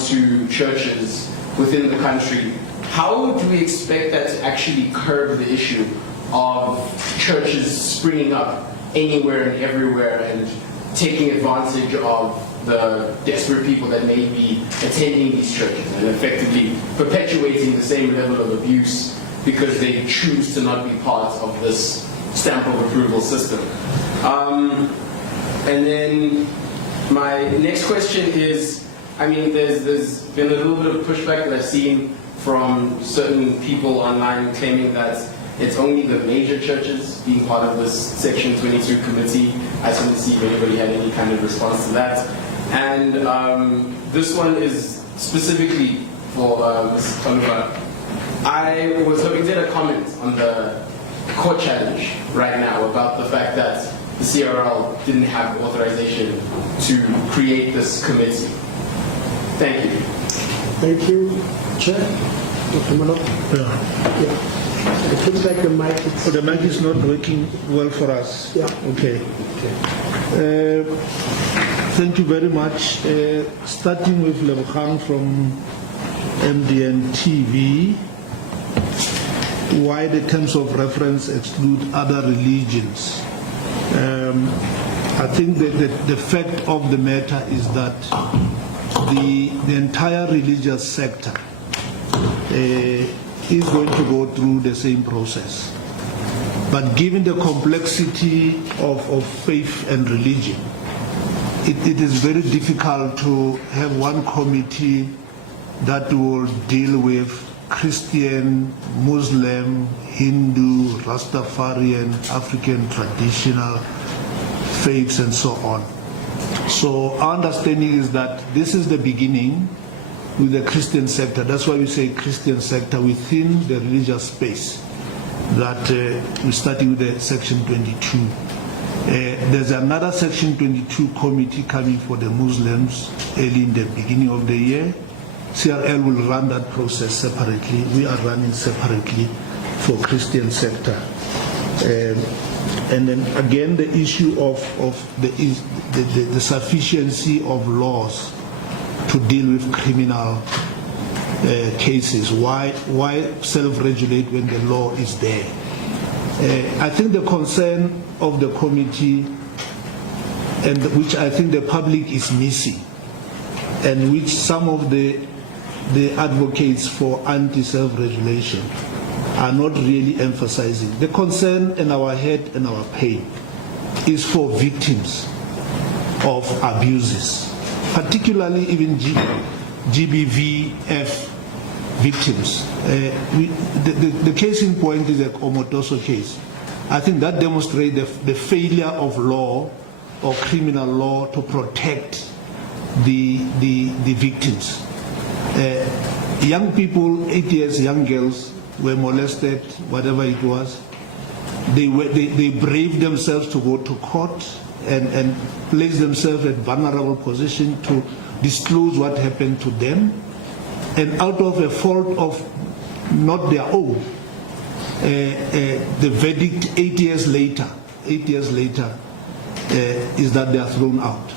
to churches within the country, how do we expect that to actually curb the issue of churches springing up anywhere and everywhere and taking advantage of the desperate people that may be attending these churches and effectively perpetuating the same level of abuse because they choose to not be part of this stamp of approval system? And then my next question is, I mean, there's been a little bit of pushback that I've seen from certain people online claiming that it's only the major churches being part of this Section 22 committee. I just wanted to see if anybody had any kind of response to that. And this one is specifically for Ms. Oliver. I was hoping to get a comment on the court challenge right now about the fact that the CRL didn't have authorization to create this committee. Thank you. Thank you, Chair. Dr. Malok. It looks like the mic is... Oh, the mic is not working well for us. Yeah. Okay. Thank you very much. Starting with Lebogang from MDN TV, why the terms of reference exclude other religions. I think that the fact of the matter is that the entire religious sector is going to go through the same process. But given the complexity of faith and religion, it is very difficult to have one committee that will deal with Christian, Muslim, Hindu, Rastafarian, African traditional faiths and so on. So our understanding is that this is the beginning with the Christian sector. That's why we say Christian sector within the religious space, that we're starting with the Section 22. There's another Section 22 committee coming for the Muslims early in the beginning of the year. CRL will run that process separately. We are running separately for Christian sector. And then again, the issue of the sufficiency of laws to deal with criminal cases. Why self-regulate when the law is there? I think the concern of the committee, and which I think the public is missing, and which some of the advocates for anti-self-regulation are not really emphasizing. The concern in our head and our pain is for victims of abuses, particularly even GBVF victims. The case in point is the Omotoso case. I think that demonstrates the failure of law or criminal law to protect the victims. Young people, 8 years, young girls, were molested, whatever it was. They braved themselves to go to court and place themselves in vulnerable position to disclose what happened to them. And out of a fault of not their own, the verdict 8 years later is that they are thrown out.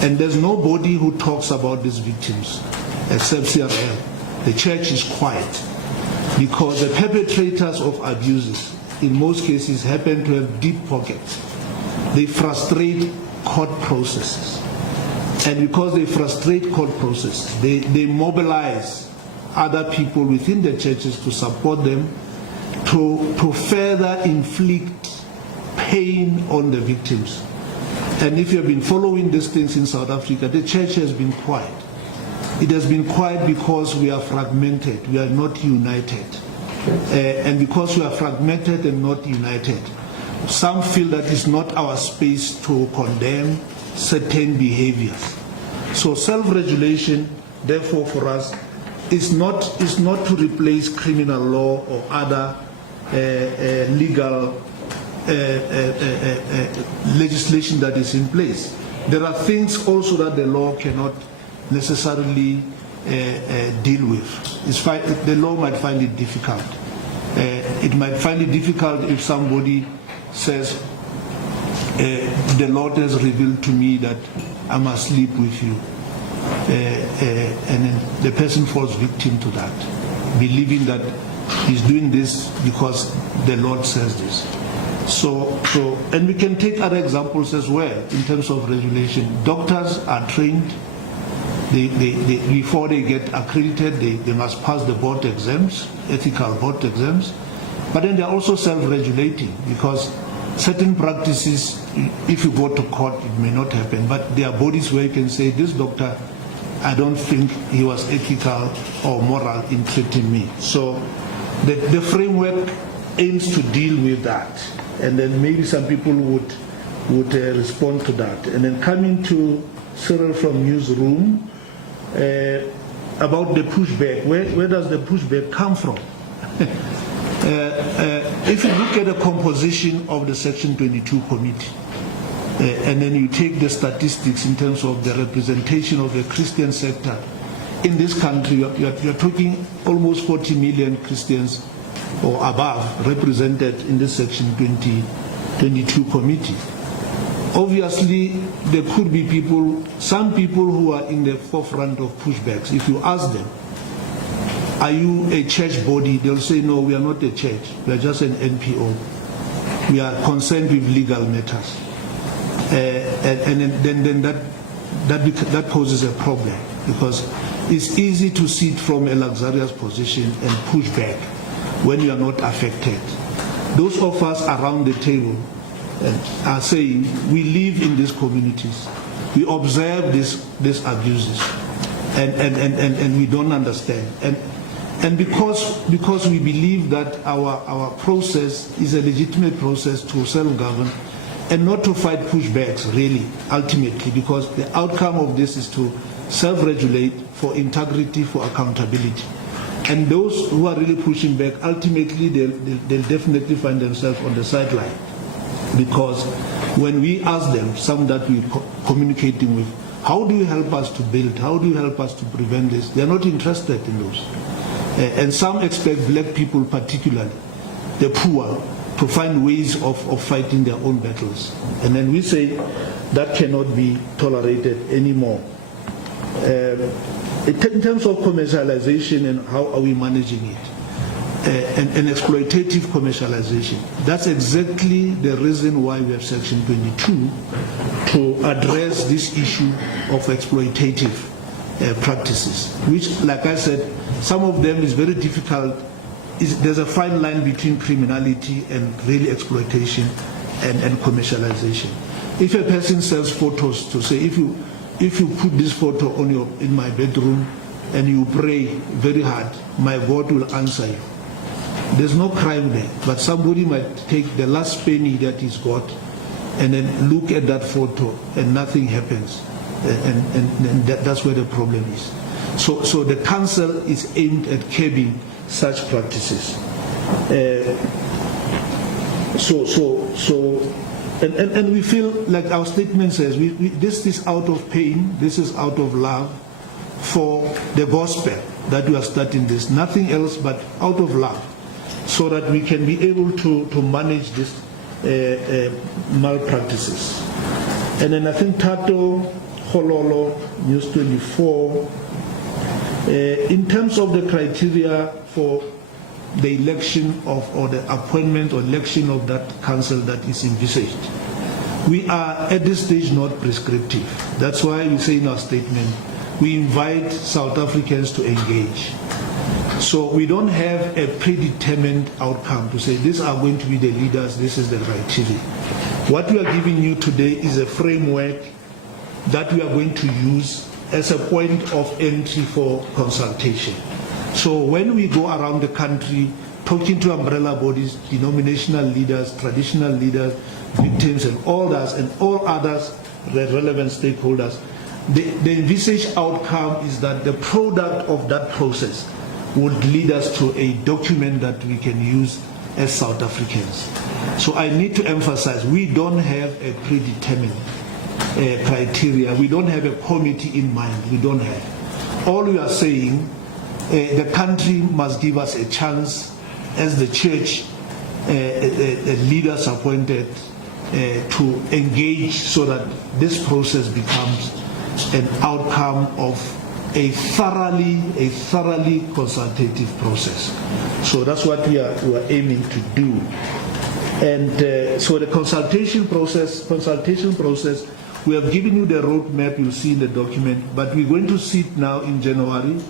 And there's nobody who talks about these victims except CRL. The church is quiet because the perpetrators of abuses in most cases happen to have deep pockets. They frustrate court processes. And because they frustrate court processes, they mobilize other people within the churches to support them to further inflict pain on the victims. And if you have been following these things in South Africa, the church has been quiet. It has been quiet because we are fragmented, we are not united. And because we are fragmented and not united, some feel that it's not our space to condemn certain behaviors. So self-regulation, therefore, for us, is not to replace criminal law or other legal legislation that is in place. There are things also that the law cannot necessarily deal with. The law might find it difficult. It might find it difficult if somebody says, the Lord has revealed to me that I must sleep with you. and then the person falls victim to that, believing that he's doing this because the Lord says this. And we can take other examples as well in terms of regulation. Doctors are trained. Before they get accredited, they must pass the board exams, ethical board exams. But then they're also self-regulating, because certain practices, if you go to court, it may not happen. But there are bodies where you can say, this doctor, I don't think he was ethical or moral in treating me. So the framework aims to deal with that. And then maybe some people would respond to that. And then coming to Cyril from Newsroom, about the pushback. Where does the pushback come from? If you look at the composition of the Section 22 committee, and then you take the statistics in terms of the representation of the Christian sector in this country, you're talking almost 40 million Christians or above represented in the Section 22 committee. Obviously, there could be some people who are in the forefront of pushbacks. If you ask them, are you a church body? They'll say, no, we are not a church. We are just an NPO. We are concerned with legal matters. And then that poses a problem, because it's easy to sit from a luxurious position and push back when you are not affected. Those of us around the table are saying, we live in these communities, we observe these abuses, and we don't understand. And because we believe that our process is a legitimate process to self-govern and not to fight pushbacks, really, ultimately, because the outcome of this is to self-regulate for integrity, for accountability. And those who are really pushing back, ultimately, they'll definitely find themselves on the sideline. Because when we ask them, some that we're communicating with, how do you help us to build? How do you help us to prevent this? They're not interested in those. And some expect black people, particularly the poor, to find ways of fighting their own battles. And then we say that cannot be tolerated anymore. In terms of commercialization and how are we managing it, and exploitative commercialization, that's exactly the reason why we have Section 22, to address this issue of exploitative practices, which, like I said, some of them is very difficult. There's a fine line between criminality and really exploitation and commercialization. If a person sells photos, to say, if you put this photo in my bedroom and you pray very hard, my God will answer you. There's no crime there, but somebody might take the last penny that he's got and then look at that photo and nothing happens. And that's where the problem is. So the council is aimed at curbing such practices. And we feel like our statement says, this is out of pain, this is out of love for the gospel that we are starting this, nothing else but out of love, so that we can be able to manage these malpractices. And then I think Tato, Hololo, News 24, in terms of the criteria for the election of, or the appointment or election of that council that is envisaged, we are at this stage not prescriptive. That's why we say in our statement, we invite South Africans to engage. So we don't have a predetermined outcome to say these are going to be the leaders, this is the criteria. What we are giving you today is a framework that we are going to use as a point of entry for consultation. So when we go around the country talking to umbrella bodies, denominational leaders, traditional leaders, victims and all others, the relevant stakeholders, the envisaged outcome is that the product of that process would lead us to a document that we can use as South Africans. So I need to emphasize, we don't have a predetermined criteria. We don't have a committee in mind. We don't have. All we are saying, the country must give us a chance as the church leaders appointed to engage so that this process becomes an outcome of a thoroughly consultative process. So that's what we are aiming to do. And so the consultation process, we have given you the roadmap you'll see in the document, but we're going to sit now in January,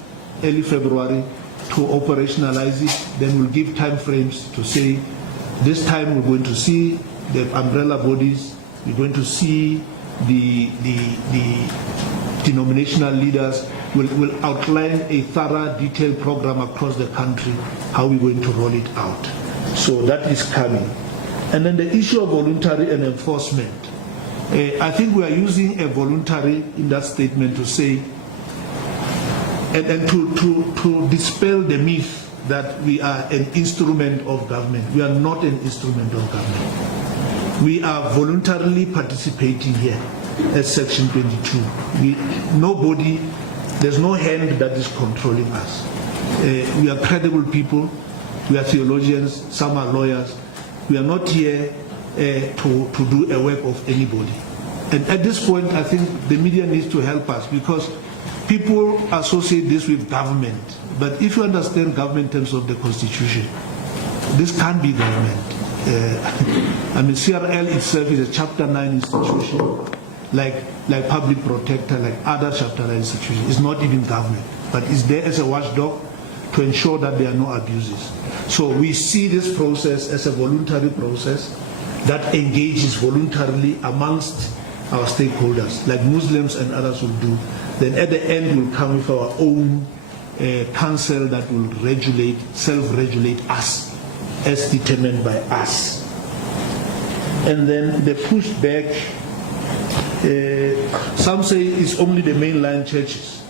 early February, to operationalize it. Then we'll give time frames to say, this time we're going to see the umbrella bodies, we're going to see the denominational leaders, will outline a thorough, detailed program across the country, how we're going to roll it out. So that is coming. And then the issue of voluntary and enforcement. I think we are using a voluntary in that statement to say, and to dispel the myth that we are an instrument of government. We are not an instrument of government. We are voluntarily participating here as Section 22. There's no hand that is controlling us. We are credible people. We are theologians. Some are lawyers. We are not here to do a work of anybody. And at this point, I think the media needs to help us, because people associate this with government. But if you understand government in terms of the Constitution, this can't be government. I mean, CRL itself is a Chapter 9 institution, like Public Protector, like other Chapter 9 institutions. It's not even government, but it's there as a watchdog to ensure that there are no abuses. So we see this process as a voluntary process that engages voluntarily amongst our stakeholders, like Muslims and others will do. Then at the end we'll come with our own council that will regulate, self-regulate us as determined by us. And then the pushback, some say it's only the mainline churches.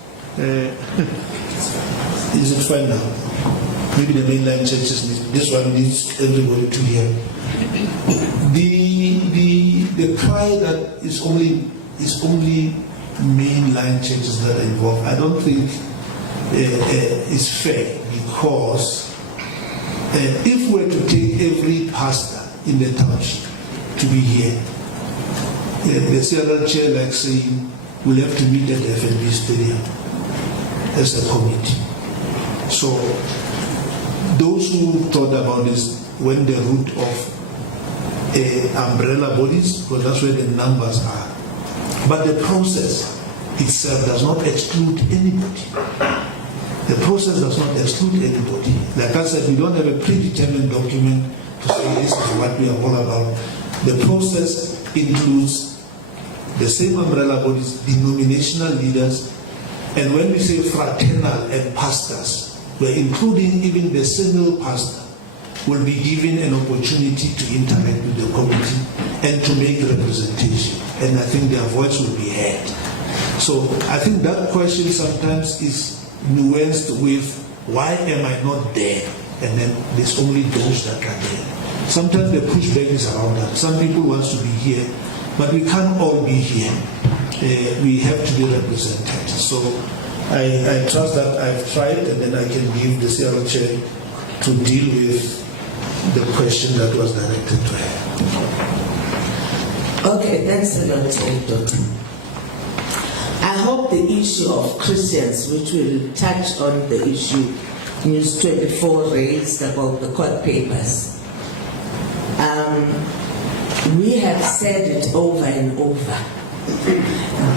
Is it fine now? Maybe the mainline churches, this one needs everybody to hear. The cry that is only mainline churches that are involved, I don't think is fair, because if we're to take every pastor in the township to be here, the CRL chair, like saying, we'll have to meet at the FNB Stadium as a committee. So those who thought about this went the route of umbrella bodies, because that's where the numbers are. But the process itself does not exclude anybody. The process does not exclude anybody. Like I said, we don't have a predetermined document to say this is what we are all about. The process includes the same umbrella bodies, denominational leaders, and when we say fraternal and pastors, we're including even the single pastor will be given an opportunity to interact with the committee and to make representation. And I think their voice will be heard. So I think that question sometimes is nuanced with, why am I not there? And then there's only those that are there. Sometimes the pushback is around that. Some people want to be here, but we can't all be here. We have to be represented. So I trust that I've tried, and then I can give the CRL chair to deal with the question that was directed to her. Okay, thanks a lot, Doctor. I hope the issue of Christians, which will touch on the issue News 24 raised about the court papers, we have said it over and over,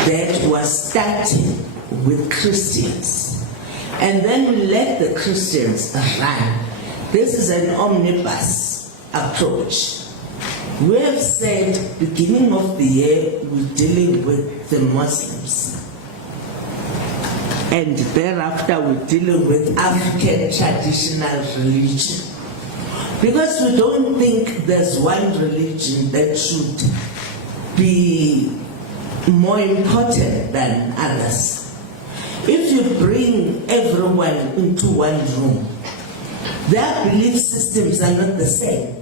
that was starting with Christians, and then we let the Christians run. This is an omnibus approach. We have said, beginning of the year, we're dealing with the Muslims. And thereafter, we're dealing with African traditional religion. Because we don't think there's one religion that should be more important than others. If you bring everyone into one room, their belief systems are not the same.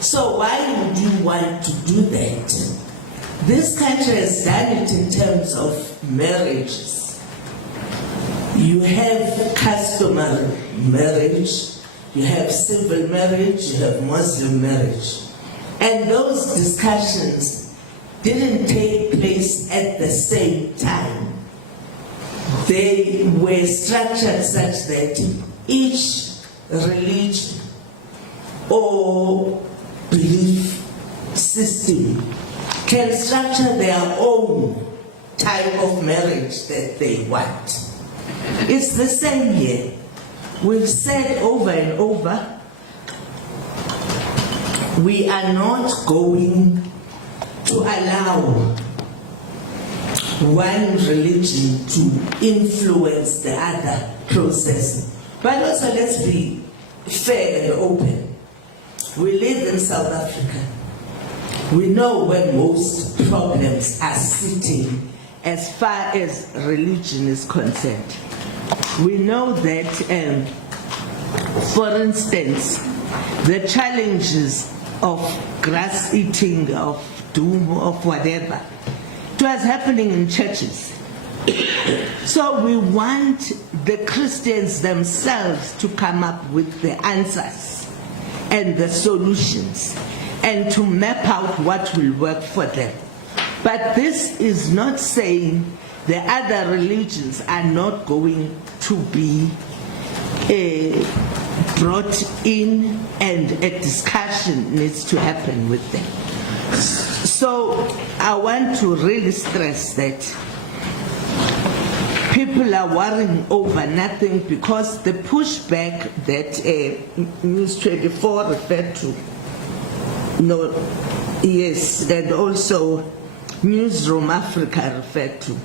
So why would you want to do that? This country has done it in terms of marriages. You have customary marriage, you have civil marriage, you have Muslim marriage. And those discussions didn't take place at the same time. They were structured such that each religion or belief system can structure their own type of marriage that they want. It's the same here. We've said over and over, we are not going to allow one religion to influence the other process. But also, let's be fair and open. We live in South Africa. We know where most problems are sitting as far as religion is concerned. We know that, for instance, the challenges of grass eating, of doom, of whatever, it was happening in churches. So we want the Christians themselves to come up with the answers and the solutions and to map out what will work for them. But this is not saying the other religions are not going to be brought in and a discussion needs to happen with them. So I want to really stress that people are worrying over nothing, because the pushback that News 24 referred to, no, yes, and also Newsroom Africa referred to.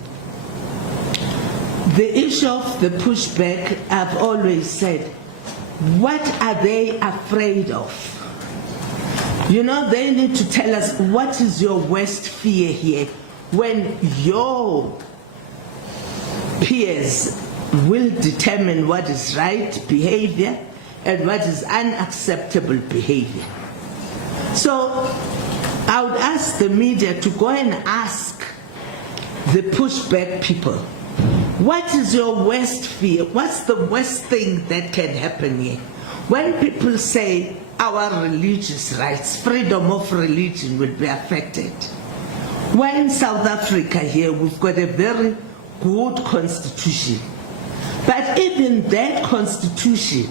The issue of the pushback, I've always said, what are they afraid of? You know, they need to tell us, what is your worst fear here, when your peers will determine what is right behavior and what is unacceptable behavior. So I would ask the media to go and ask the pushback people, what is your worst fear? What's the worst thing that can happen here? When people say our religious rights, freedom of religion will be affected. Well, in South Africa here, we've got a very good constitution. But even that constitution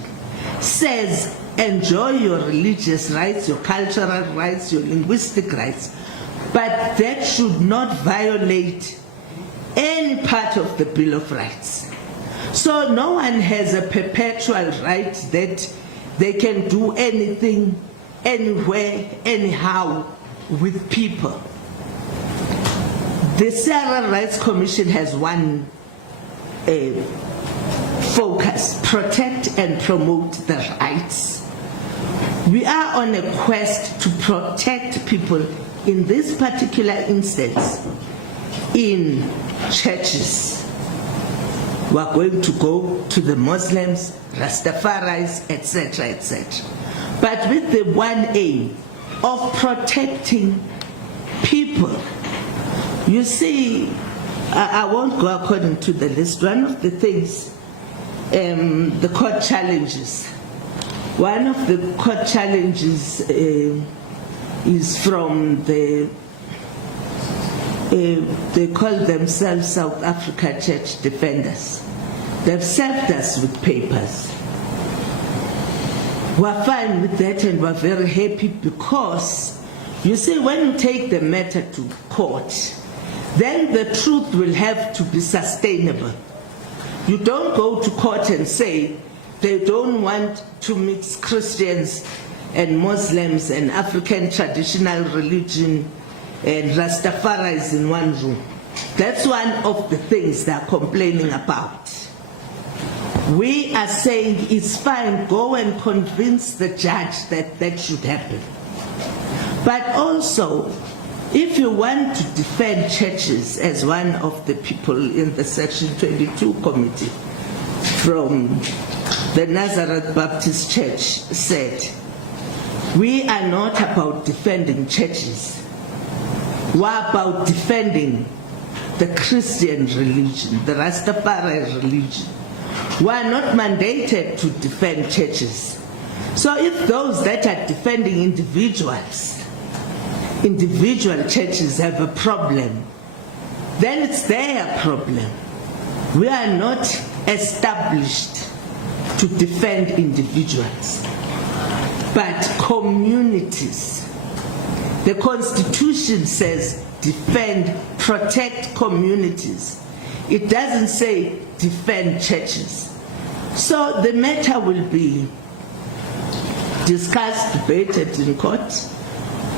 says enjoy your religious rights, your cultural rights, your linguistic rights, but that should not violate any part of the Bill of Rights. So no one has a perpetual right that they can do anything, anywhere, anyhow with people. The CRL Rights Commission has one focus: protect and promote the rights. We are on a quest to protect people, in this particular instance, in churches. We are going to go to the Muslims, Rastafaris, etc., etc. But with the one aim of protecting people. You see, I won't go according to the list. One of the things, the court challenges. One of the court challenges is from the, they call themselves South Africa Church Defenders. They've served us with papers. We're fine with that and we're very happy, because, you see, when you take the matter to court, then the truth will have to be sustainable. You don't go to court and say they don't want to mix Christians and Muslims and African traditional religion and Rastafaris in one room. That's one of the things they're complaining about. We are saying it's fine, go and convince the judge that that should happen. But also, if you want to defend churches, as one of the people in the Section 22 committee from the Nazareth Baptist Church said, we are not about defending churches. We're about defending the Christian religion, the Rastafari religion. We are not mandated to defend churches. So if those that are defending individuals individual churches have a problem, then it's their problem. We are not established to defend individuals, but communities. The Constitution says defend, protect communities. It doesn't say defend churches. So the matter will be discussed, debated in court.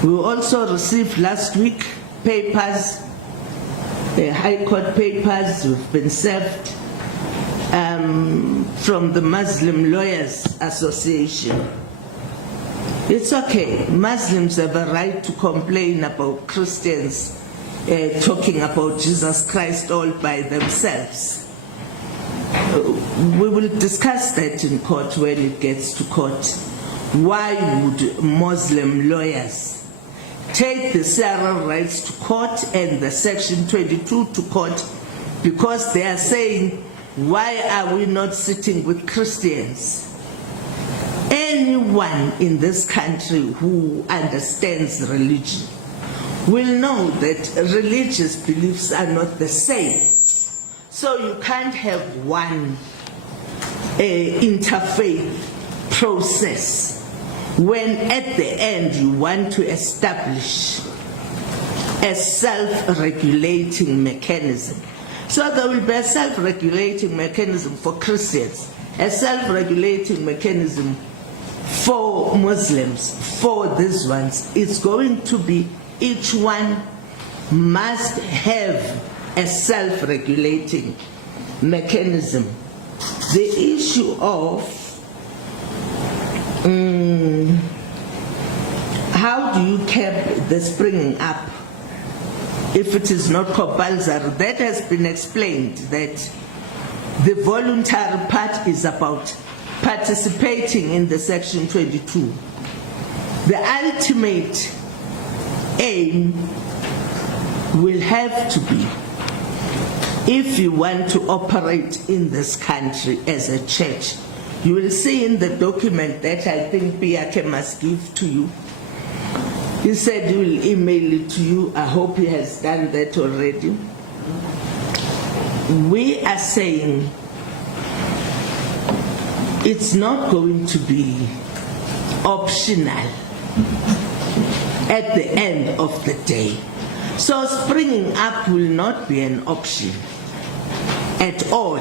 We also received last week papers, High Court papers have been served from the Muslim Lawyers Association. It's okay. Muslims have a right to complain about Christians talking about Jesus Christ all by themselves. We will discuss that in court when it gets to court. Why would Muslim lawyers take the CRL rights to court and the Section 22 to court? Because they are saying, why are we not sitting with Christians? Anyone in this country who understands religion will know that religious beliefs are not the same. So you can't have one interfaith process when at the end you want to establish a self-regulating mechanism. So there will be a self-regulating mechanism for Christians, a self-regulating mechanism for Muslims, for these ones. It's going to be each one must have a self-regulating mechanism. The issue of how do you keep the springing up if it is not compulsory? That has been explained, that the voluntary part is about participating in the Section 22. The ultimate aim will have to be, if you want to operate in this country as a church, you will see in the document that I think Piake must give to you. He said he will email it to you. I hope he has done that already. We are saying it's not going to be optional at the end of the day. So springing up will not be an option at all,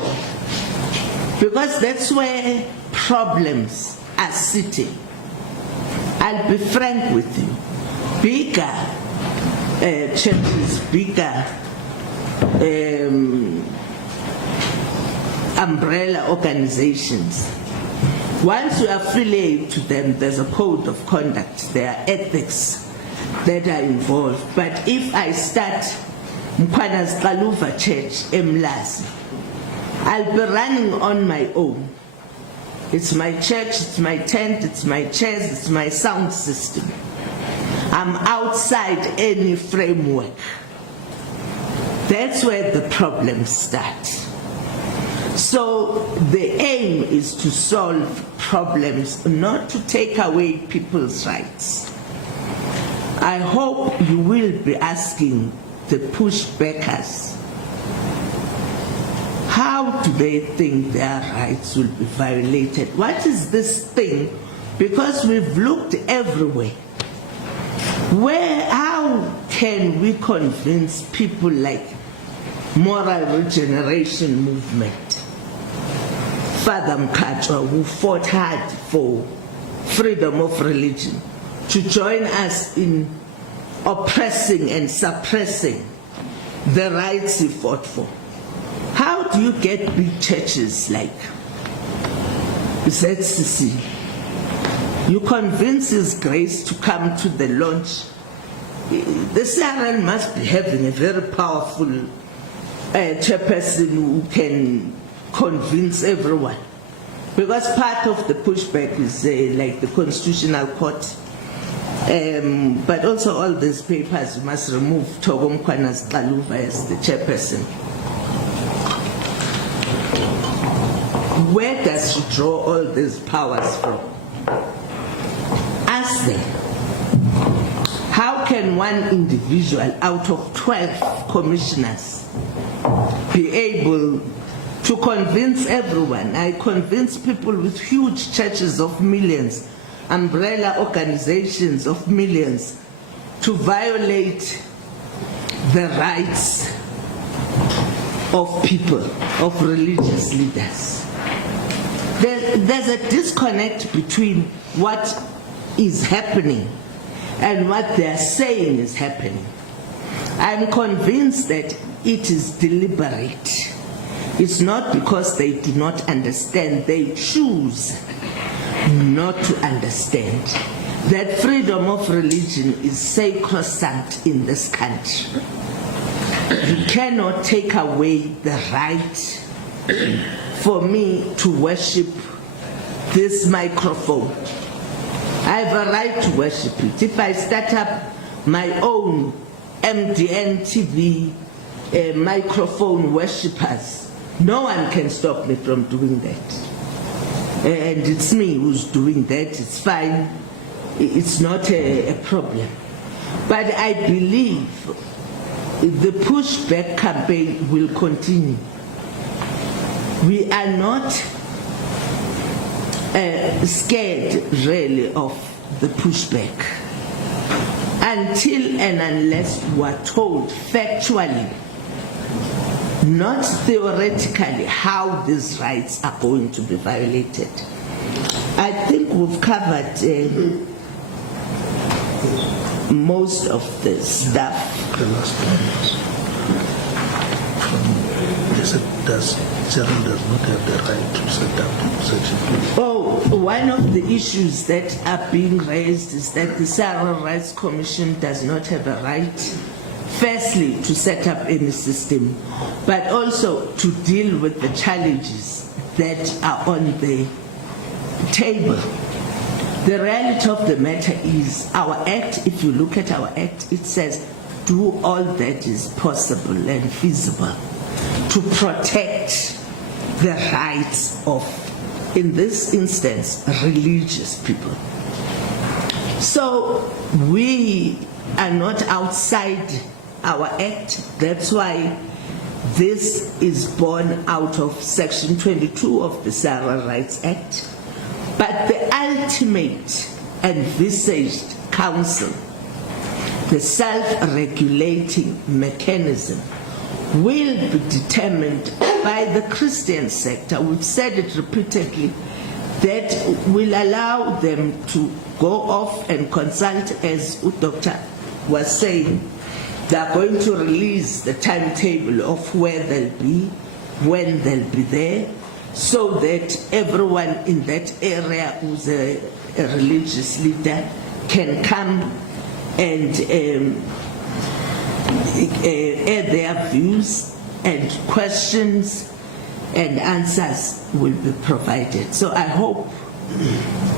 because that's where problems are sitting. I'll be frank with you. Bigger churches, bigger umbrella organizations, once you affiliate to them, there's a code of conduct, there are ethics that are involved. But if I start Mkhwana's Kaluva Church, Emlazi, I'll be running on my own. It's my church, it's my tent, it's my chairs, it's my sound system. I'm outside any framework. That's where the problems start. So the aim is to solve problems, not to take away people's rights. I hope you will be asking the pushbackers, how do they think their rights will be violated? What is this thing? Because we've looked everywhere. How can we convince people like Moral Regeneration Movement, Father Mkhatshwa, who fought hard for freedom of religion, to join us in oppressing and suppressing the rights he fought for? How do you get big churches like ZCC? You convince His Grace to come to the launch. The CRL must be having a very powerful chairperson who can convince everyone. Because part of the pushback is like the Constitutional Court, but also all these papers, you must remove Togo Mkhwana's Kaluva as the chairperson. Where does she draw all these powers from? Ask them. How can one individual out of 12 commissioners be able to convince everyone? I convince people with huge churches of millions, umbrella organizations of millions, to violate the rights of people, of religious leaders. There's a disconnect between what is happening and what they're saying is happening. I'm convinced that it is deliberate. It's not because they do not understand, they choose not to understand that freedom of religion is sacrosanct in this country. You cannot take away the right for me to worship this microphone. I have a right to worship it. If I start up my own MDN TV microphone worshippers, no one can stop me from doing that. And it's me who's doing that. It's fine. It's not a problem. But I believe the pushback campaign will continue. We are not scared really of the pushback until and unless we are told factually, not theoretically, how these rights are going to be violated. I think we've covered most of the stuff. The last one does CRL does not have the right to set up such a. Oh, one of the issues that are being raised is that the CRL Rights Commission does not have a right, firstly, to set up any system, but also to deal with the challenges that are on the table. The reality of the matter is our act, if you look at our act, it says do all that is possible and feasible to protect the rights of, in this instance, religious people. So we are not outside our act. That's why this is born out of Section 22 of the CRL Rights Act. But the ultimate envisaged council, the self-regulating mechanism, will be determined by the Christian sector. We've said it repeatedly, that will allow them to go off and consult, as Dr. was saying. They're going to release the timetable of where they'll be, when they'll be there, so that everyone in that area who's a religious leader can come and air their views, and questions and answers will be provided. So I hope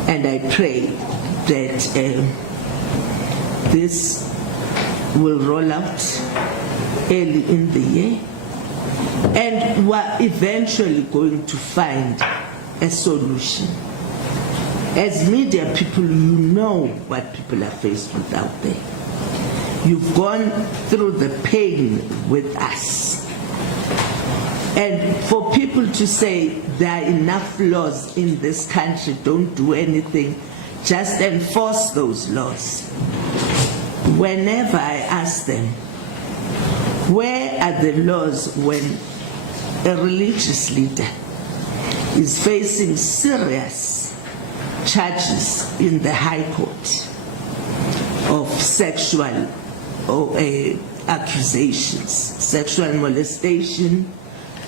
and I pray that this will roll out early in the year, and we're eventually going to find a solution. As media people, you know what people are faced with out there. You've gone through the pain with us. And for people to say there are enough laws in this country, don't do anything, just enforce those laws. Whenever I ask them, where are the laws when a religious leader is facing serious charges in the High Court of sexual accusations, sexual molestation,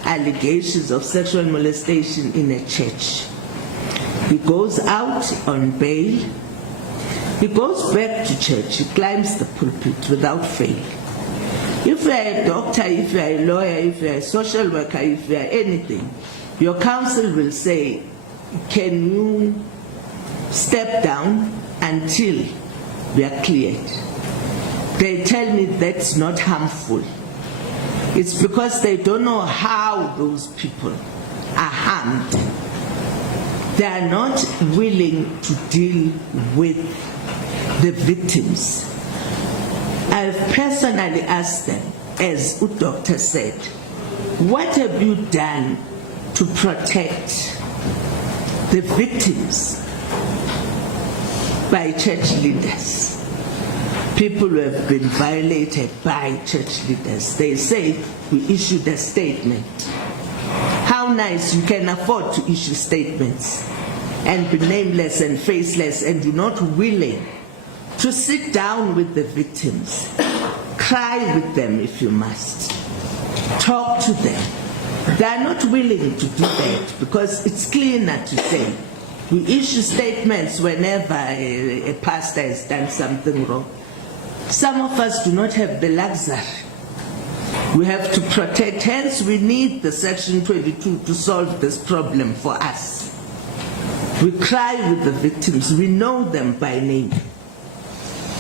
allegations of sexual molestation in a church? He goes out on bail, he goes back to church, he climbs the pulpit without fail. If you are a doctor, if you are a lawyer, if you are a social worker, if you are anything, your counsel will say, can you step down until we are cleared? They tell me that's not harmful. It's because they don't know how those people are harmed. They are not willing to deal with the victims. I've personally asked them, as the doctor said, what have you done to protect the victims by church leaders? People who have been violated by church leaders. They say we issued a statement. How nice you can afford to issue statements and be nameless and faceless, and you're not willing to sit down with the victims, cry with them if you must, talk to them. They are not willing to do that because it's cleaner to say we issue statements whenever a pastor has done something wrong. Some of us do not have the luxury. We have to protect, hence we need the Section 22 to solve this problem for us. We cry with the victims, we know them by name.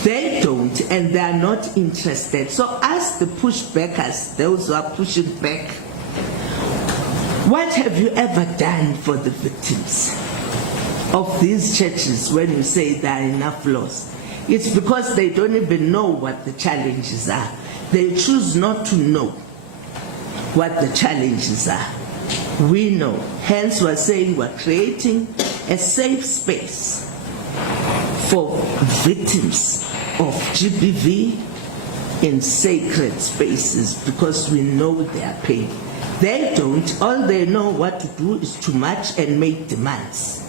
They don't, and they are not interested. So ask the pushbackers, those who are pushing back, what have you ever done for the victims of these churches when you say there are enough laws? It's because they don't even know what the challenges are. They choose not to know what the challenges are. We know. Hence we're saying we're creating a safe space for victims of GBV in sacred spaces because we know their pain. They don't. All they know what to do is to march and make demands,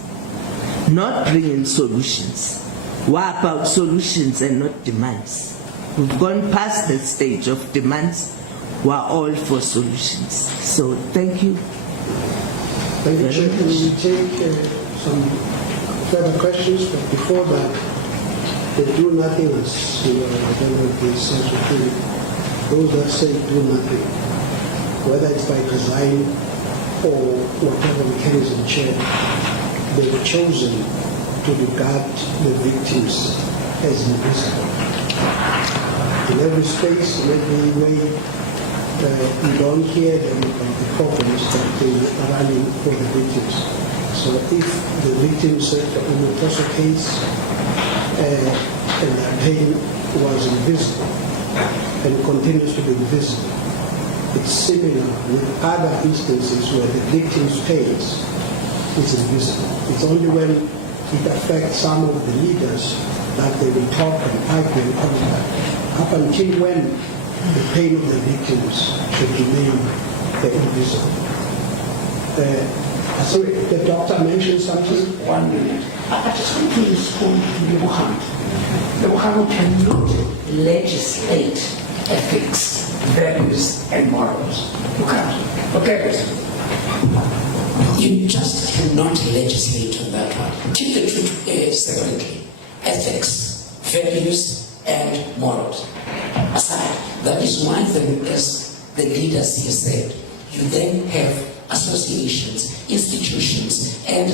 not bring in solutions. What about solutions and not demands? We've gone past the stage of demands. We're all for solutions. So thank you. Thank you, Chair. We will take some further questions, but before that, they do nothing as those that say do nothing, whether it's by design or whatever mechanism, Chair, they've chosen to regard the victims as invisible. In every space, in every way, you don't hear them about the problems that they are running for the victims. So if the victims in the Tosso case and their pain was invisible and continues to be invisible, it's similar with other instances where the victim's pain is invisible. It's only when it affects some of the leaders that they will talk and argue and contact. Up until when the pain of the victims should remain invisible. So the doctor mentioned something. 1 minute. I just want to respond to Lebuhang. Lebuhang cannot legislate ethics, values, and morals. You can't. Okay, you just cannot legislate on that one. Keep the two separately. Ethics, values, and morals aside. That is one thing, as the leaders here said. You then have associations, institutions, and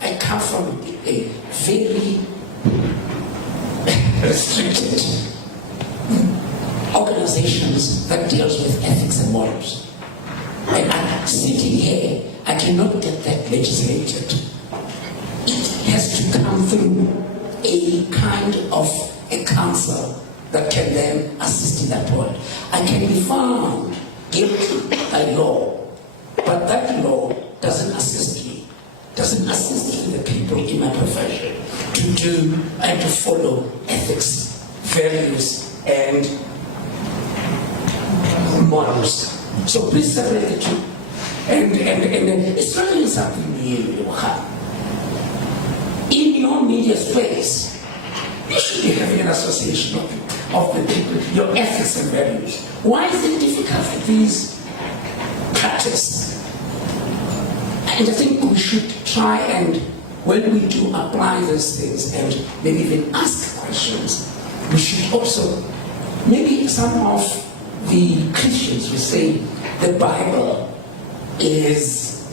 I come from a very restricted organizations that deals with ethics and morals. And I'm sitting here, I cannot get that legislated. It has to come through a kind of a council that can then assist in that point. I can be found guilty by law, but that law doesn't assist me, doesn't assist the people in my profession to do and to follow ethics, values, and morals. So please separate the two. And it's not really something new. In your media space, you should be having an association of the people, your ethics and values. Why is it difficult for these practice? And I think we should try and, when we do apply these things and maybe even ask questions, we should also, maybe some of the Christians will say the Bible is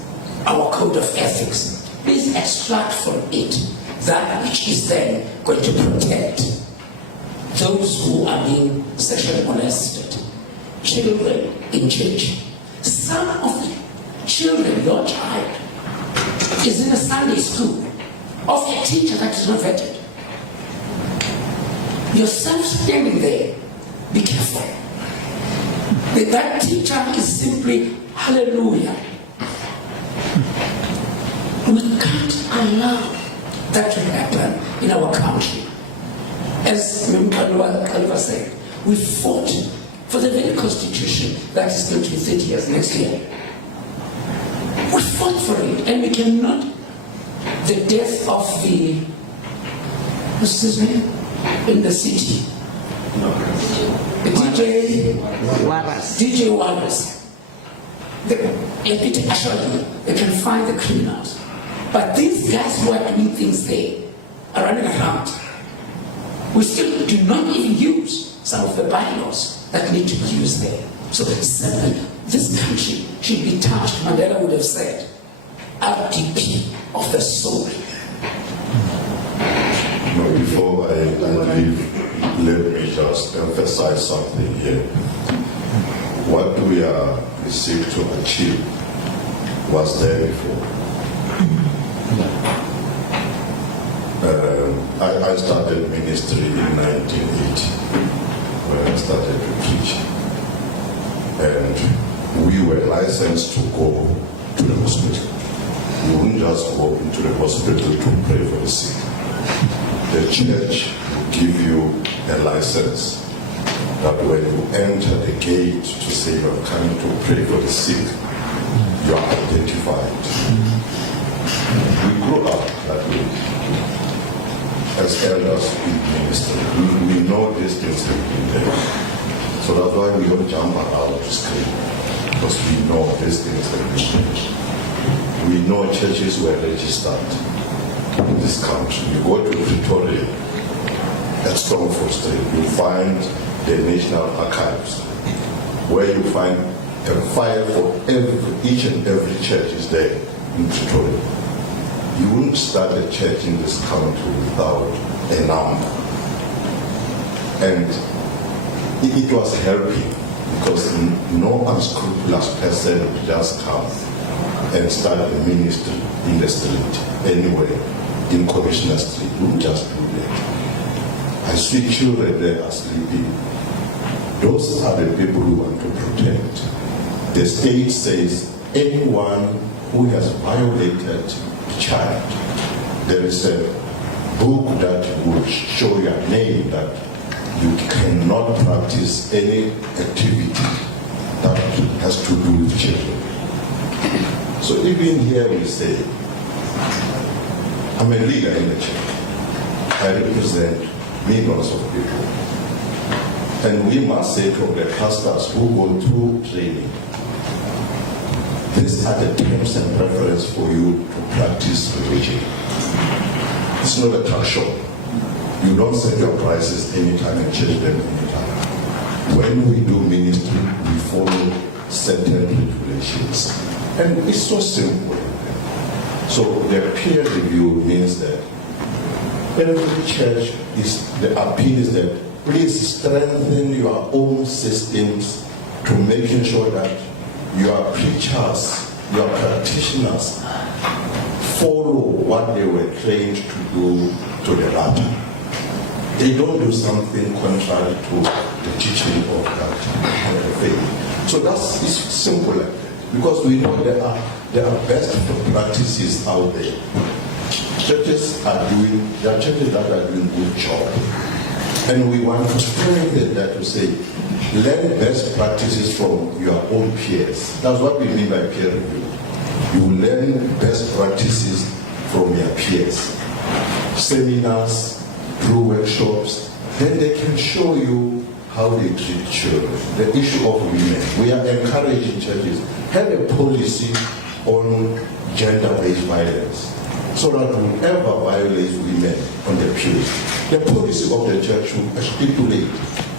our code of ethics. Please extract from it that which is then going to protect those who are being sexually molested, children in church. Some of the children, your child, is in a Sunday school of a teacher that is not vetted. Yourself standing there be careful. That teacher is simply hallelujah. We can't allow that to happen in our country. As Kalwa said, we fought for the very constitution that is going to be 30 years next year. We fought for it, and we cannot. The death of the, what's his name, in the city, DJ Wallace. It assured me they can find the criminals, but these guys who are doing things there are running around. We still do not even use some of the bylaws that need to be used there. So certainly, this country should be touched. Mandela would have said, RDP of the soul. No, before I leave, let me just emphasize something here. What we seek to achieve was there before. I started ministry in 1980 when I started to preach. And we were licensed to go to the hospital. You wouldn't just go into the hospital to pray for the sick. The church will give you a license that when you enter the gate to say you are coming to pray for the sick, you are identified. We grew up that way. As elders in ministry, we know these things have been there. So that's why we don't jump around to scream, because we know these things have been there. We know churches were registered in this country. You go to Pretoria, at Stoneford Street, you find the National Archives, where you find a file for each and every church is there in Pretoria. You wouldn't start a church in this country without a number. And it was helping, because no unscrupulous person would just come and start a ministry in the street, anywhere, in Commissioner Street. We wouldn't just do that. I see children there are sleeping. Those are the people we want to protect. The state says anyone who has violated a child, there is a book that will show your name that you cannot practice any activity that has to do with children. So even here we say, I'm a leader in the church. I represent millions of people. And we must say to the pastors who go through training, these are the terms and preference for you to practice religion. It's not a talk show. You don't set your prices anytime and change them anytime. When we do ministry, we follow certain regulations. And it's so simple. So the peer review means that every church the appeal is that please strengthen your own systems to making sure that your preachers, your practitioners follow what they were trained to do to the latter. They don't do something contrary to the teaching of that faith. So that's it's simple like that. Because we know there are best practices out there. There are churches that are doing good job. And we want to strengthen that to say, learn best practices from your own peers. That's what we mean by peer review. You learn best practices from your peers. Seminars, through workshops, then they can show you how they treat children. The issue of women. We are encouraging churches have a policy on gender-based violence, so that whoever violates women on the pews, the policy of the church should stipulate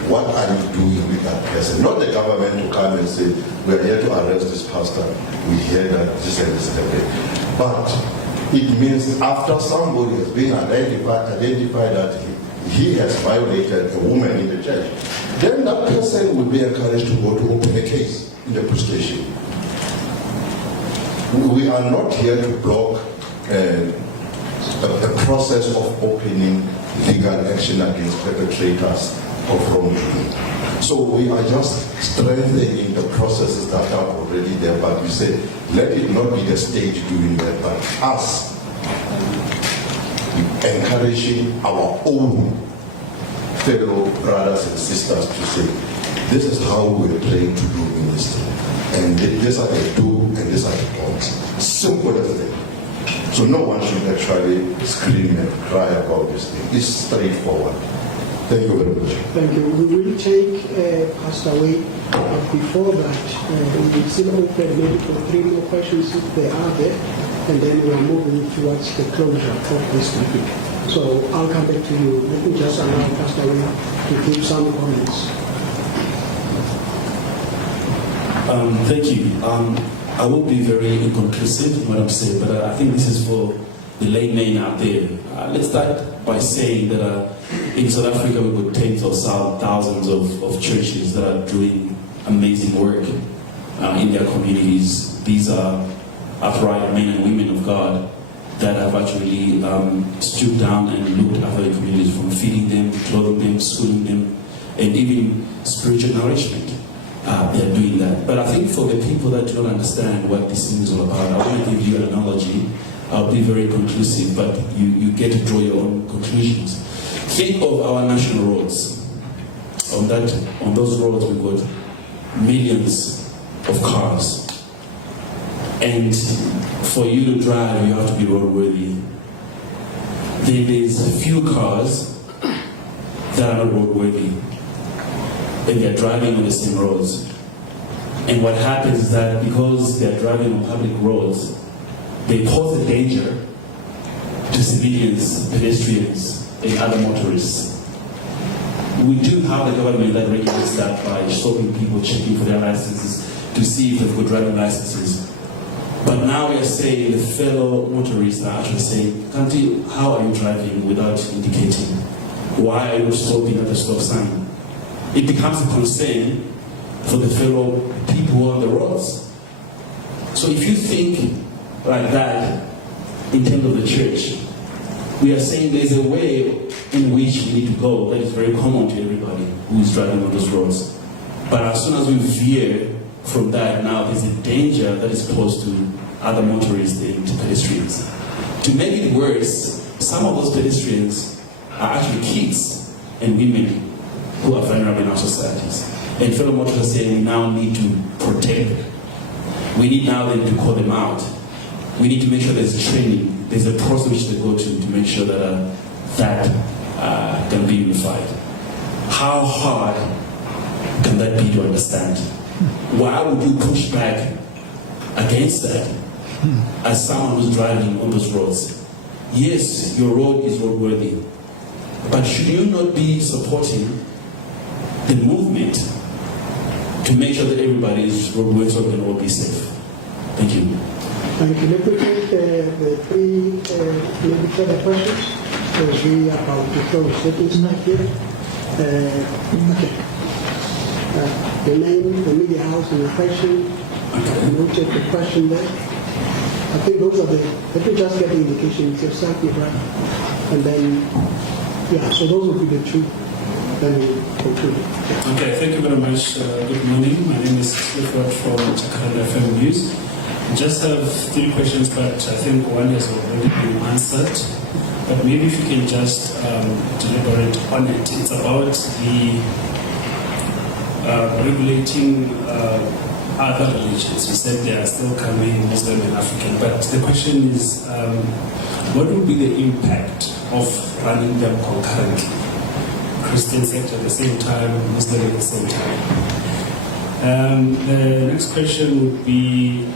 what are you doing with that person. Not the government to come and say, we are here to arrest this pastor, we hear that this and this and that. But it means after somebody has been identified that he has violated a woman in the church, then that person will be encouraged to go to open a case in the police station. We are not here to block the process of opening legal action against perpetrators of wrongdoing. So we are just strengthening the processes that are already there, but we say, let it not be the state doing that, but us encouraging our own fellow brothers and sisters to say, this is how we're trained to do ministry. And these are the do and these are the don'ts. Simple as that. So no one should actually scream and cry about this thing. It's straightforward. Thank you very much. Thank you. We will take Pastor away. But before that, we will still open maybe for 3 more questions if they are there, and then we are moving towards the closure of this topic. So I'll come back to you. Let me just allow Pastor away to give some comments. Thank you. I will be very inconclusive in what I'm saying, but I think this is for the layman out there. Let's start by saying that in South Africa we've got tens of thousands of churches that are doing amazing work in their communities. These are upright men and women of God that have actually stooped down and looked after the communities, from feeding them, clothing them, schooling them, and even spiritual nourishment. They're doing that. But I think for the people that don't understand what this thing is all about, I want to give you an analogy. I'll be very conclusive, but you get to draw your own conclusions. Think of our national roads. On those roads we've got millions of cars. And for you to drive, you have to be roadworthy. Then there's a few cars that are not roadworthy, and they're driving on the same roads. And what happens is that because they're driving on public roads, they pose a danger to civilians, pedestrians, and other motorists. We do have the government that regulates that by stopping people, checking for their licenses to see if they've got driving licenses. But now we are saying the fellow motorists are actually saying, Kanti, how are you driving without indicating? Why are you stopping at the stop sign? It becomes a concern for the fellow people who are on the roads. So if you think like that in terms of the church, we are saying there's a way in which we need to go that is very common to everybody who is driving on those roads. But as soon as we veer from that, now there's a danger that is posed to other motorists and to pedestrians. To make it worse, some of those pedestrians are actually kids and women who are vulnerable in our societies. And fellow motorists are saying we now need to protect them. We need now then to call them out. We need to make sure there's training, there's a process which they go to make sure that that can be unified. How hard can that be to understand? Why would you push back against that as someone who's driving on those roads? Yes, your road is roadworthy, but should you not be supporting the movement to make sure that everybody is roadworthy so we can all be safe? Thank you. Thank you. Let me take the 3 maybe further questions as we are about to close. Let me start here. Okay. The name, the media house, and the question. And we'll take the question there. I think those are let me just get the indication. It's yourself, right? And then, yeah, so those will be the 2. Then we'll conclude. Okay, thank you very much. Good morning. My name is Clifford from Jacaranda FM News. I just have 3 questions, but I think one has already been answered. But maybe if you can just deliberate on it. It's about the regulating other religions. You said they are still coming, Muslim and African. But the question is, what would be the impact of running them concurrently? Christian sector at the same time, Muslim at the same time. The next question would be,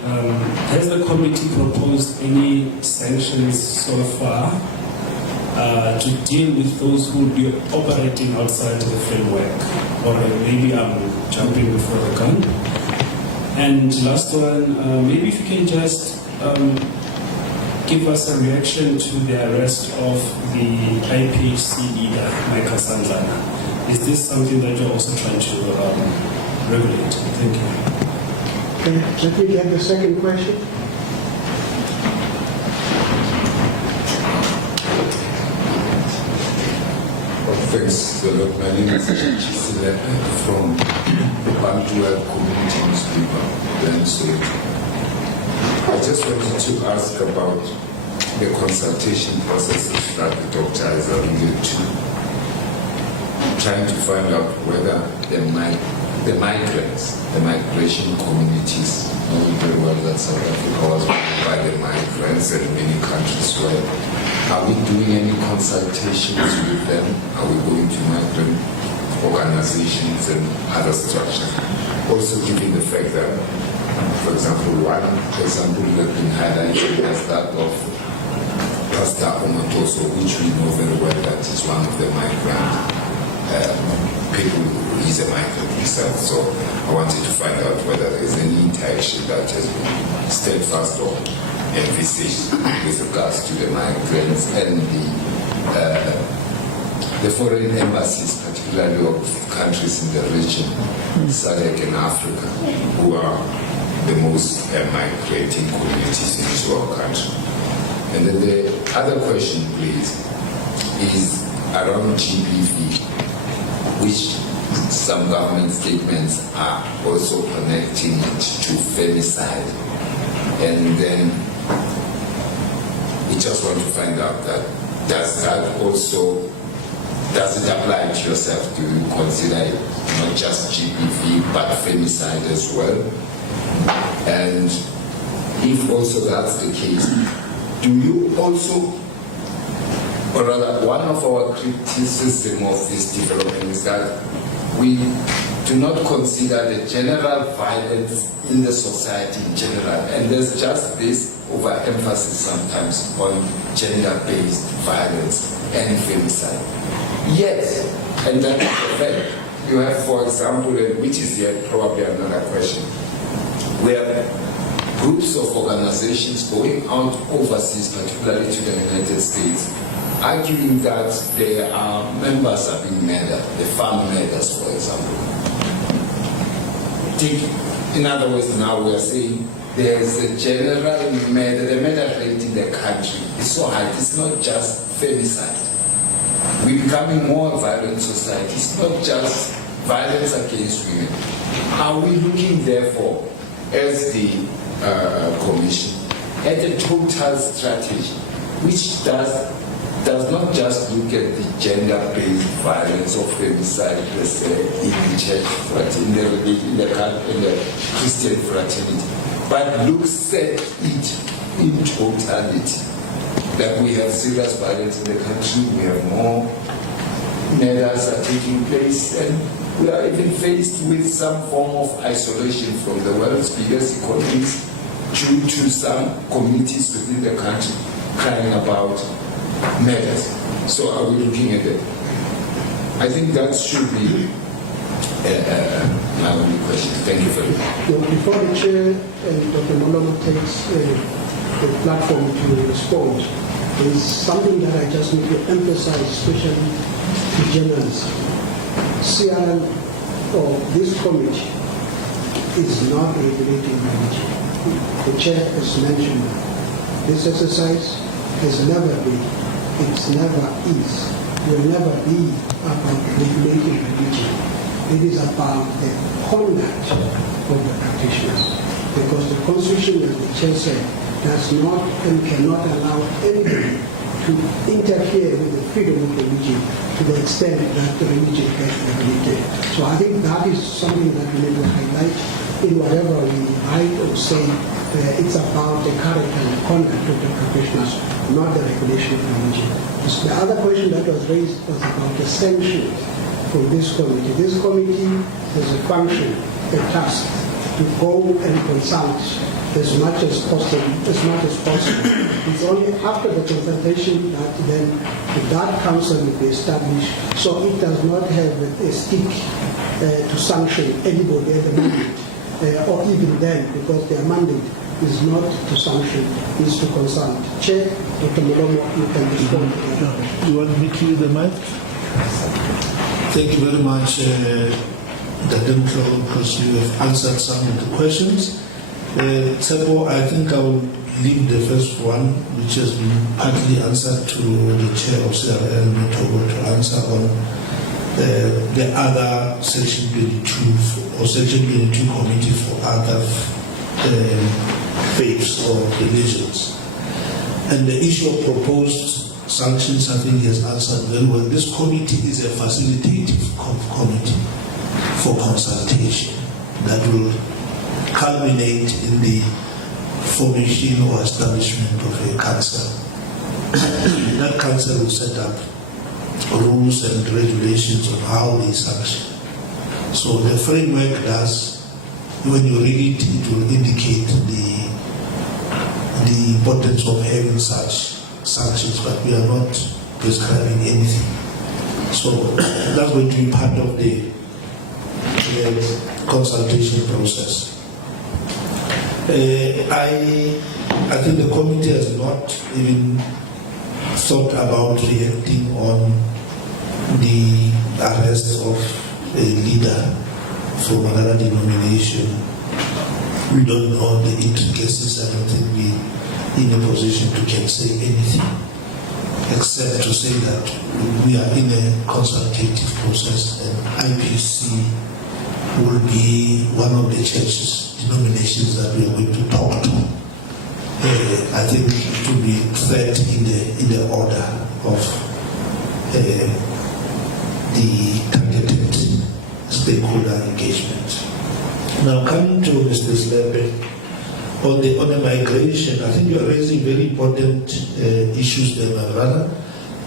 has the committee proposed any sanctions so far to deal with those who would be operating outside the framework? Or maybe I'm jumping before the gun. And last one, maybe if you can just give us a reaction to the arrest of the IPHC leader, Michael Sanzana. Is this something that you're also trying to regulate? Thank you. Okay, let me get the second question. Well, Thanks a lot. My name is Chisile from the Bantu community newspaper, then Soweto. I just wanted to ask about the consultation processes that the doctor has alluded to, trying to find out whether the migrants, the migration communities, knowing very well that South Africa was run by the migrants and many countries where, are we doing any consultations with them? Are we going to migrant organizations and other structures? Also given the fact that, for example, one example that been highlighted as that of Pastor Omatoso, which we know very well that is one of the migrant people who is a migrant himself. So I wanted to find out whether there is any interaction that has been steadfast or envisaged with regards to the migrants and the foreign embassies, particularly of countries in the region, SADC and Africa, who are the most migrating communities into our country. And then the other question, please, is around GBV, which some government statements are also connecting it to femicide. And then we just want to find out that does it apply to yourself? Do you consider it not just GBV but femicide as well? And if also that's the case, do you also, or rather one of our criticism of this development is that we do not consider the general violence in the society in general, and there's just this overemphasis sometimes on gender-based violence and femicide. Yet, and that is the fact, you have, for example, which is yet probably another question, we have groups of organizations going out overseas, particularly to the United States, arguing that their members are being murdered, the farm murders, for example. In other words, now we are saying there's a general murder, the murder rate in the country is so high, it's not just femicide. We're becoming more violent society, it's not just violence against women. Are we looking, therefore, as the Commission, at a total strategy which does not just look at the gender-based violence of femicide per se in the church fraternity, in the Christian fraternity, but looks at it in totality? That we have serious violence in the country, we have more murders are taking place, and we are even faced with some form of isolation from the world's biggest economies due to some communities within the country crying about murders. So are we looking at it? I think that should be my only question. Thank you very much. Before the chair and Dr. Molomo takes the platform to respond, there is something that I just need to emphasize, especially to journalists. CRL or this committee is not regulating religion. The chair has mentioned that. This exercise has never been, it never is, will never be about regulating religion. It is about the conduct of the practitioners. Because the Constitution, as the chair said, does not and cannot allow anybody to interfere with the freedom of religion to the extent that the religion gets regulated. So I think that is something that we need to highlight in whatever we write or say. It's about the character and conduct of the practitioners, not the regulation of religion. The other question that was raised was about the sanctions from this committee. This committee has a function, a task, to go and consult as much as possible. It's only after the consultation that then that council will be established. So it does not have a stick to sanction anybody at the moment, or even then, because their mandate is not to sanction, is to consult. Chair, Dr. Molomo, you can respond to that. You want me to use the mic? Thank you very much, Dr. because you have answered some of the questions. Tsepo, I think I will leave the first one, which has been partly answered to the chair of CRL, to answer on the other Section 22 or Section 22 committee for other faiths or religions. And the issue of proposed sanctions, I think he has answered very well. This committee is a facilitative committee for consultation that will culminate in the formation or establishment of a council. That council will set up rules and regulations on how they sanction. So the framework does, when you read it, it will indicate the importance of having such sanctions, but we are not prescribing anything. So that's going to be part of the consultation process. I think the committee has not even thought about reacting on the arrest of a leader from another denomination. We don't know the intricacies. I don't think we're in a position to can say anything except to say that we are in a consultative process, and IPC will be one of the churches, denominations that we are going to talk to. I think it will be third in the order of the targeted stakeholder engagement. Now, coming to Mr. Slepe, on the migration, I think you are raising very important issues there, my brother,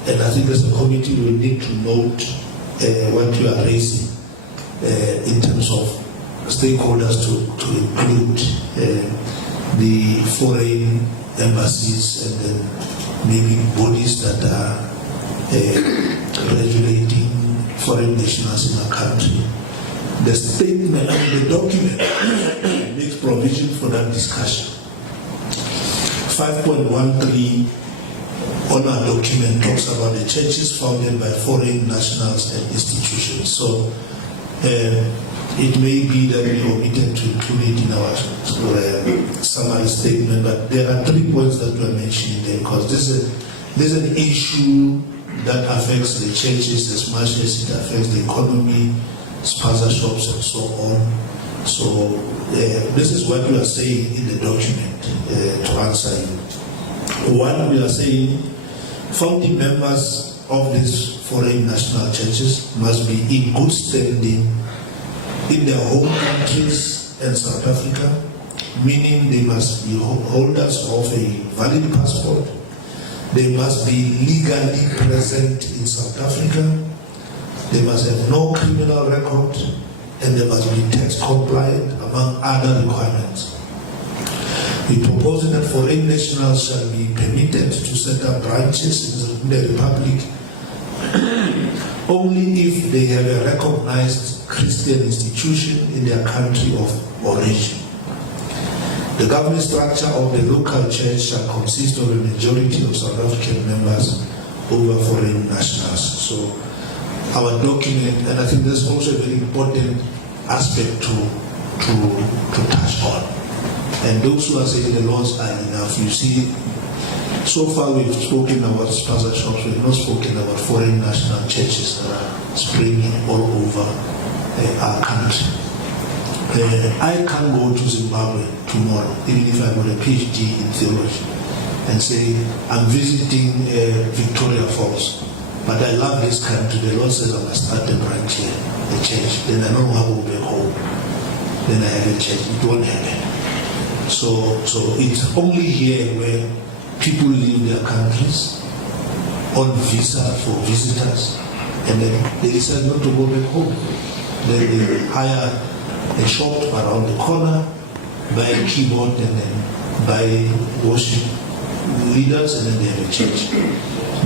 and I think as a committee we need to note what you are raising in terms of stakeholders to include the foreign embassies and then maybe bodies that are regulating foreign nationals in our country. The statement and the document makes provision for that discussion. 5.13 on our document talks about the churches founded by foreign nationals and institutions. So it may be that we omitted to include it in our summary statement, but there are 3 points that we are mentioning there, because there's an issue that affects the churches as much as it affects the economy, sponsorships and so on. So this is what we are saying in the document to answer you. One, we are saying founding members of these foreign national churches must be in good standing in their home countries and South Africa, meaning they must be holders of a valid passport, they must be legally present in South Africa, they must have no criminal record, and they must be tax compliant, among other requirements. We propose that foreign nationals shall be permitted to set up branches in the Republic only if they have a recognized Christian institution in their country of origin. The government structure of the local church shall consist of a majority of South African members over foreign nationals. So our document, and I think that's also a very important aspect to touch on. And those who are saying the laws are enough, you see, so far we've spoken about sponsorships, we've not spoken about foreign national churches that are springing all over our country. I can't go to Zimbabwe tomorrow, even if I got a PhD in theology, and say, I'm visiting Victoria Falls, but I love this country. The Lord says I must start a branch here, a church. Then I don't know how to go back home. Then I have a church. It won't happen. So it's only here where people leave their countries on visa for visitors, and then they decide not to go back home. Then they hire a shop around the corner, buy a keyboard, and then buy worship leaders, and then they have a church.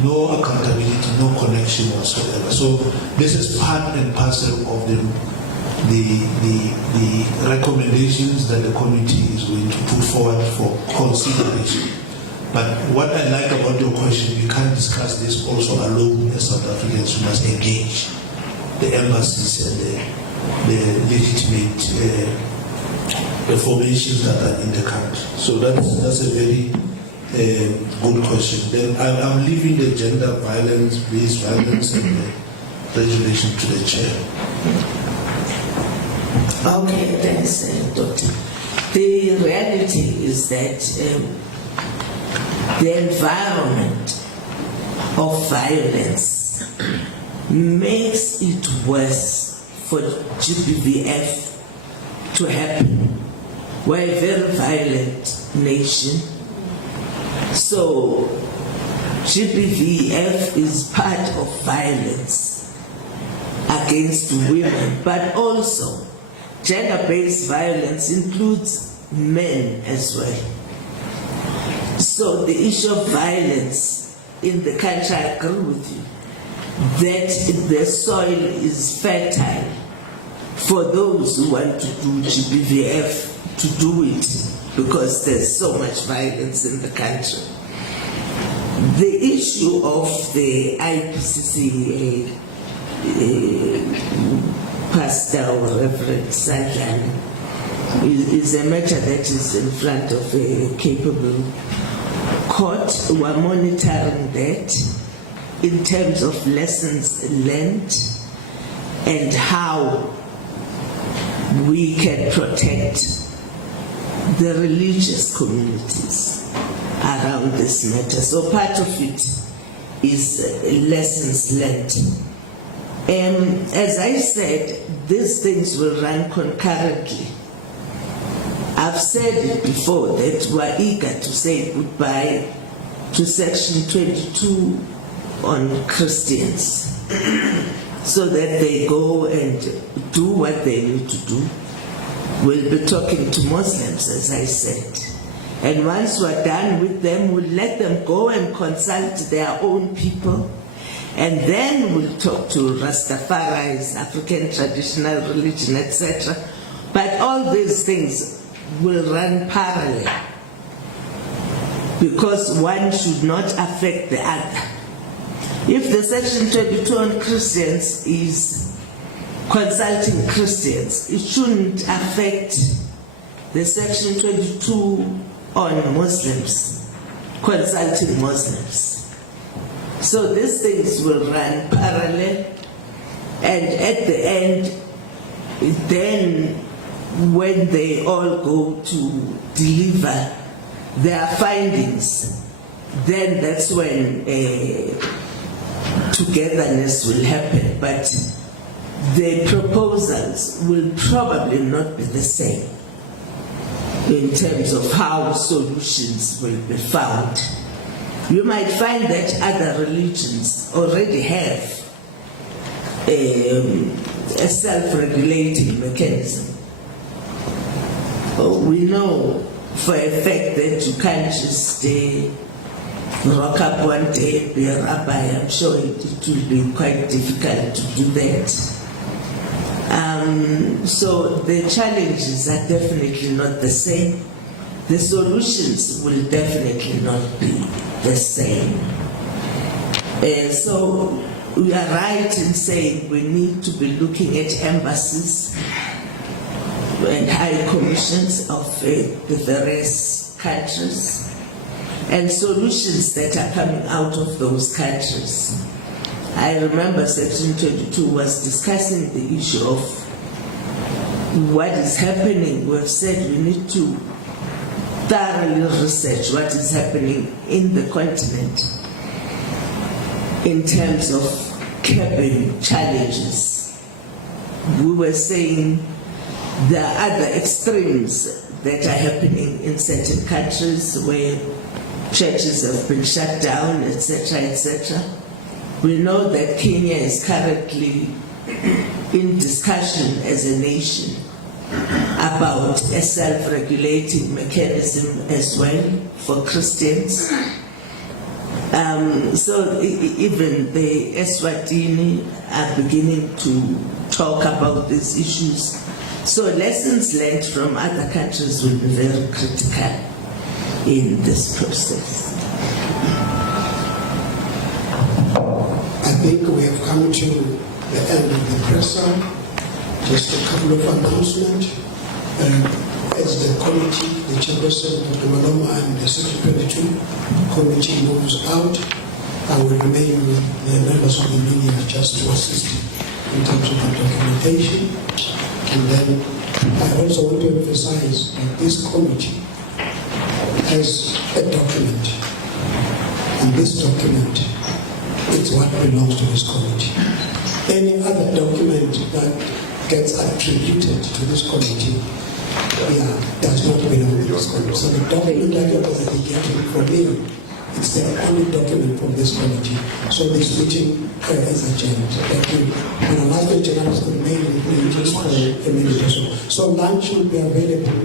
No accountability, no connection whatsoever. So this is part and parcel of the recommendations that the committee is going to put forward for consideration. But what I like about your question, we can't discuss this also alone as South Africans. We must engage the embassies and the legitimate formations that are in the country. So that's a very good question. Then I'm leaving the gender violence, based violence, and resolution to the chair. Okay, thanks, Doctor. The reality is that the environment of violence makes it worse for GBVF to happen. We're a very violent nation, so GBVF is part of violence against women, but also gender-based violence includes men as well. So the issue of violence in the country, I agree with you, that the soil is fertile for those who want to do GBVF to do it, because there's so much violence in the country. The issue of the IPCC Pastor or Reverend Sadlan is a matter that is in front of a capable court. We're monitoring that in terms of lessons learned and how we can protect the religious communities around this matter. So part of it is lessons learned. As I said, these things will run concurrently. I've said it before that we're eager to say goodbye to Section 22 on Christians so that they go and do what they need to do. We'll be talking to Muslims, as I said. And once we're done with them, we'll let them go and consult their own people. And then we'll talk to Rastafaris, African traditional religion, etc. But all these things will run parallel, because one should not affect the other. If the Section 22 on Christians is consulting Christians, it shouldn't affect the Section 22 on Muslims, consulting Muslims. So these things will run parallel, and at the end, then when they all go to deliver their findings, then that's when togetherness will happen. But the proposals will probably not be the same in terms of how solutions will be found. You might find that other religions already have a self-regulating mechanism. We know for a fact that you can't just rock up one day, be a rabbi. I'm sure it will be quite difficult to do that. So the challenges are definitely not the same. The solutions will definitely not be the same. So we are right in saying we need to be looking at embassies and high commissions of the various countries and solutions that are coming out of those countries. I remember Section 22 was discussing the issue of what is happening. We've said we need to thoroughly research what is happening in the continent in terms of curbing challenges. We were saying there are other extremes that are happening in certain countries where churches have been shut down, etc., etc. We know that Kenya is currently in discussion as a nation about a self-regulating mechanism as well for Christians. So even the Eswatini are beginning to talk about these issues. So lessons learned from other countries will be very critical in this process. I think we have come to the end of the presser. Just a couple of announcements. As the committee, the chairperson, Dr. Maloma, and the Section 22 committee moves out, I will remain with the members of the media just to assist in terms of the documentation. And then I also want to emphasize that this committee has a document. And this document is what belongs to this committee. Any other document that gets attributed to this committee does not belong to this committee. So the document that you're going to be getting from me, it's the only document from this committee. So this meeting is adjourned. Thank you. And I'll ask the general to remain with me just for a minute or so. So lunch will be available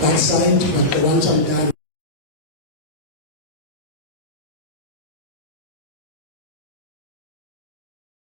that side, but once I'm done.